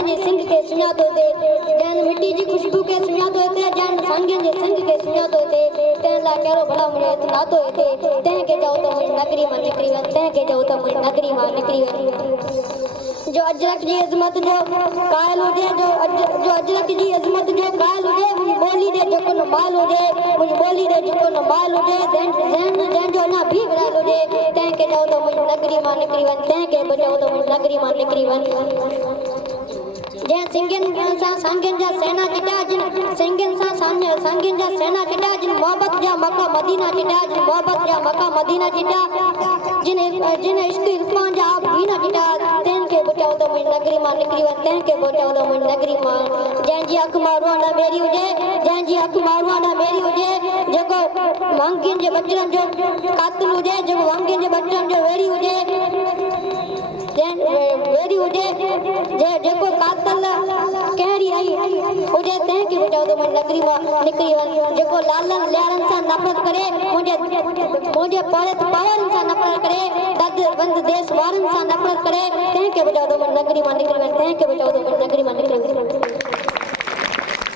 सांगे जे सिंग के सुञातो थे जैन मिट्टी जी खुशबू के सुञातो थे जैन सांगे जे सिंग के सुञातो थे तैन ला कहिड़ो भला मुंहिंजो इतनातो थे तंहिं के चओ त मुंहिंजी नगरी मां निकिरी वञ तंहिं के चओ त मुंहिंजी नगरी मां निकिरी वञ जो अजरक जी अज़मत जो कायल हुजे जो अजरक जी अज़मत जो कायल हुजे मुंहिंजी ॿोली ॾे जेको न माल हुजे मुंहिंजी ॿोली ॾे जेको न माल हुजे जंहिंजो अञा भी विड़ायल हुजे तंहिं के चओ त मुंहिंजी नगरी मां निकिरी वञ तंहिं के बि चओ त मुंहिंजी नगरी मां निकिरी वञ जंहिं सिंगियुनि सां सांगियुनि जा सेना चिटा जिन सिंगियुनि सां सांगियुनि जा सेना चिटा जिन मोहबत जा मका मदीना चिटा जिन मोहबत जा मका मदीना चिटा जिन इश्क इरफान जा बीना चिटा तंहिं खे बि चओ त मुंहिंजी नगरी मां निकिरी वञ तंहिं खे बि चओ त मुंहिंजी नगरी मां जंहिंजी अखि माण्हूअ न मेरी हुजे जंहिंजी अखि माण्हूअ न मेरी हुजे जेको वांगियुनि जे बचड़नि जो कातिल हुजे जेको वांगियुनि जे बचड़नि जो वेड़ी हुजे वेड़ी हुजे जेको कातल कहिड़ी आई हुजे तंहिं खे बि चओ त मुंहिंजी नगरी मां निकिरी वञ जेको लालनि लियारनि सां नफ़रत करे मुंहिंजे पड़त पावरनि सां नफ़रत करे दर्द बंद देश वारनि सां नफ़रत करे तंहिं खे बि चओ त मुंहिंजी नगरी मां निकिरी वञ तंहिं खे बि चओ त मुंहिंजी नगरी मां निकिरी वञ